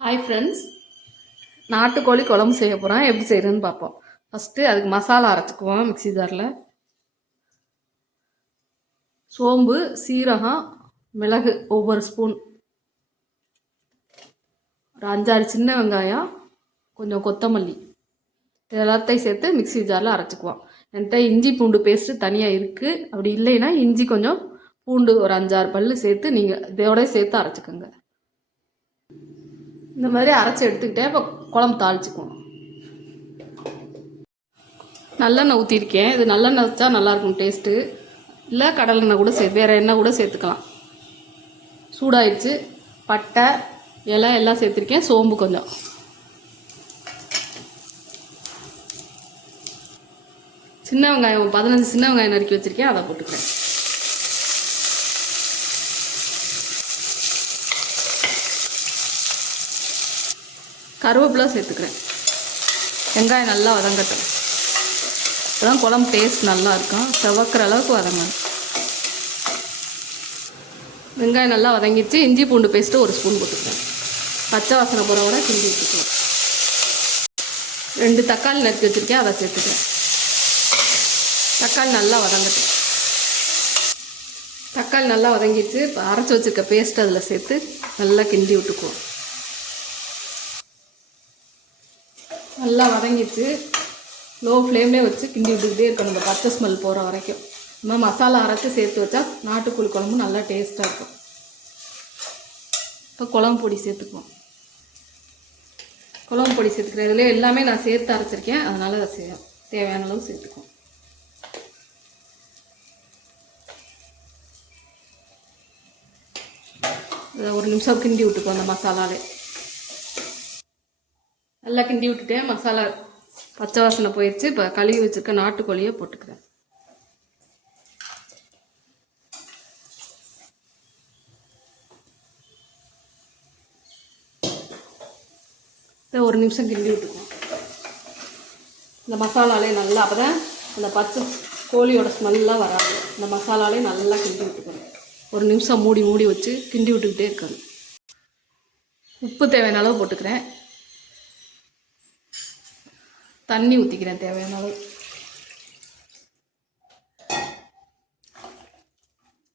Hi friends நாட்டுக்கோழி குழம்பு செய்ய போகிறோம் எப்படி செய்கிறேன்னு பார்ப்போம். ஃபஸ்ட்டு அதுக்கு மசாலா அரைச்சிக்குவோம் மிக்ஸி ஜாரில். சோம்பு சீரகம் மிளகு ஒவ்வொரு ஸ்பூன் ஒரு அஞ்சாறு சின்ன வெங்காயம் கொஞ்சம் கொத்தமல்லி. எல்லாத்தையும் சேர்த்து மிக்ஸி ஜாரில் அரைச்சிக்குவோம். என்கிட்ட இஞ்சி பூண்டு பேஸ்ட்டு தனியாக இருக்குது அப்படி இல்லைன்னா இஞ்சி கொஞ்சம் பூண்டு ஒரு அஞ்சாறு பல்லு சேர்த்து நீங்கள் இதோட சேர்த்து அரைச்சிக்கோங்க. இந்த மாதிரி அரைச்சி எடுத்துக்கிட்டே இப்போ குழம்பு தாளிச்சுக்குவோம் நல்லெண்ணெய் ஊற்றிருக்கேன் இது நல்லெண்ணெய் வச்சா நல்லாயிருக்கும் டேஸ்ட்டு. இல்லை கடலெண்ணெய் கூட சே வேறு எண்ணெய் கூட சேர்த்துக்கலாம். சூடாயிடுச்சு பட்டை இலை எல்லாம் சேர்த்துருக்கேன். சோம்பு கொஞ்சம். சின்ன வெங்காயம் பதினஞ்சு சின்ன வெங்காயம் நறுக்கி வச்சுருக்கேன். அதை போட்டுக்கிறேன். கருவேப்பிலை சேர்த்துக்கிறேன். வெங்காயம் நல்லா வதங்கட்டும். அப்பதான் குழம்பு டேஸ்ட் நல்லா இருக்கும் செவக்கிற அளவுக்கு வதங்கணும். வெங்காயம் நல்லா வதங்கிடுச்சு. இஞ்சி பூண்டு பேஸ்ட்டு ஒரு ஸ்பூன் போட்டுக்கிறேன். பச்சை வாசனை போகிற கூட கிண்டி வச்சுக்கலாம். ரெண்டு தக்காளி நறுக்கி வச்சுருக்கேன். அதை சேர்த்துக்கிறேன். தக்காளி நல்லா வதங்கட்டும். தக்காளி நல்லா வதங்கிடுச்சு. இப்போ அரைச்சி வச்சுருக்க பேஸ்ட் அதில் சேர்த்து நல்லா கிண்டி விட்டுக்குவோம். நல்லா வதங்கிடுச்சு லோ ஃப்ளேம்லேயே வச்சு கிண்டி விட்டுக்கிட்டே இருக்கணும். இந்த பச்சை ஸ்மெல் போகிற வரைக்கும். நம்ம மசாலா அரைச்சி சேர்த்து வச்சா நாட்டுக்கோழி குழம்பு நல்லா டேஸ்ட்டாக இருக்கும். இப்போ குழம்பு பொடி சேர்த்துக்குவோம். குழம்பு பொடி சேர்த்துக்கிறேன் இதில் எல்லாமே நான் சேர்த்து அரைச்சிருக்கேன். அதனால் அதை சே தேவையான அளவு சேர்த்துக்குவோம். ஒரு நிமிஷம் கிண்டி விட்டுக்குவோம் அந்த மசாலாவே. நல்லா கிண்டி விட்டுட்டேன். மசாலா பச்சை வாசனை போயிடுச்சு இப்போ கழுவி வச்சுருக்க நாட்டுக்கோழியை போட்டுக்கிறேன். இதை ஒரு நிமிஷம் கிண்டி விட்டுக்குவோம் இந்த மசாலாலே நல்லா அப்போ தான் அந்த பச்சை கோழியோட ஸ்மெல்லாம் வராது. இந்த மசாலாலே நல்லா கிண்டி விட்டுக்கணும் ஒரு நிமிஷம் மூடி மூடி வச்சு கிண்டி விட்டுக்கிட்டே இருக்கணும். உப்பு தேவையான அளவு போட்டுக்கிறேன். தண்ணி ஊற்றிக்கிறேன் தேவையான அளவு.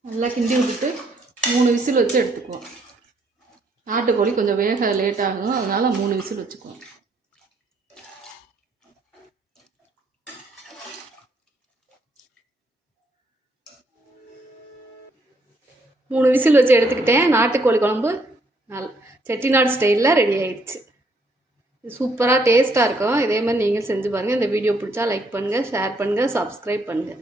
நல்லா கிண்டி விட்டுட்டு மூணு விசில் வச்சு எடுத்துக்குவோம். நாட்டுக்கோழி கொஞ்சம் வேக லேட் ஆகும் அதனால் மூணு விசில் வச்சுக்குவோம். மூணு விசில் வச்சு எடுத்துக்கிட்டேன். நாட்டுக்கோழி குழம்பு நல் செட்டிநாடு ஸ்டைலில் ரெடி ஆயிடுச்சு. சூப்பராக டேஸ்ட்டாக இருக்கும். இதே மாதிரி நீங்கள் செஞ்சு பாருங்கள் இந்த வீடியோ பிடிச்சா லைக் பண்ணுங்கள் ஷேர் பண்ணுங்கள் சப்ஸ்கிரைப் பண்ணுங்கள்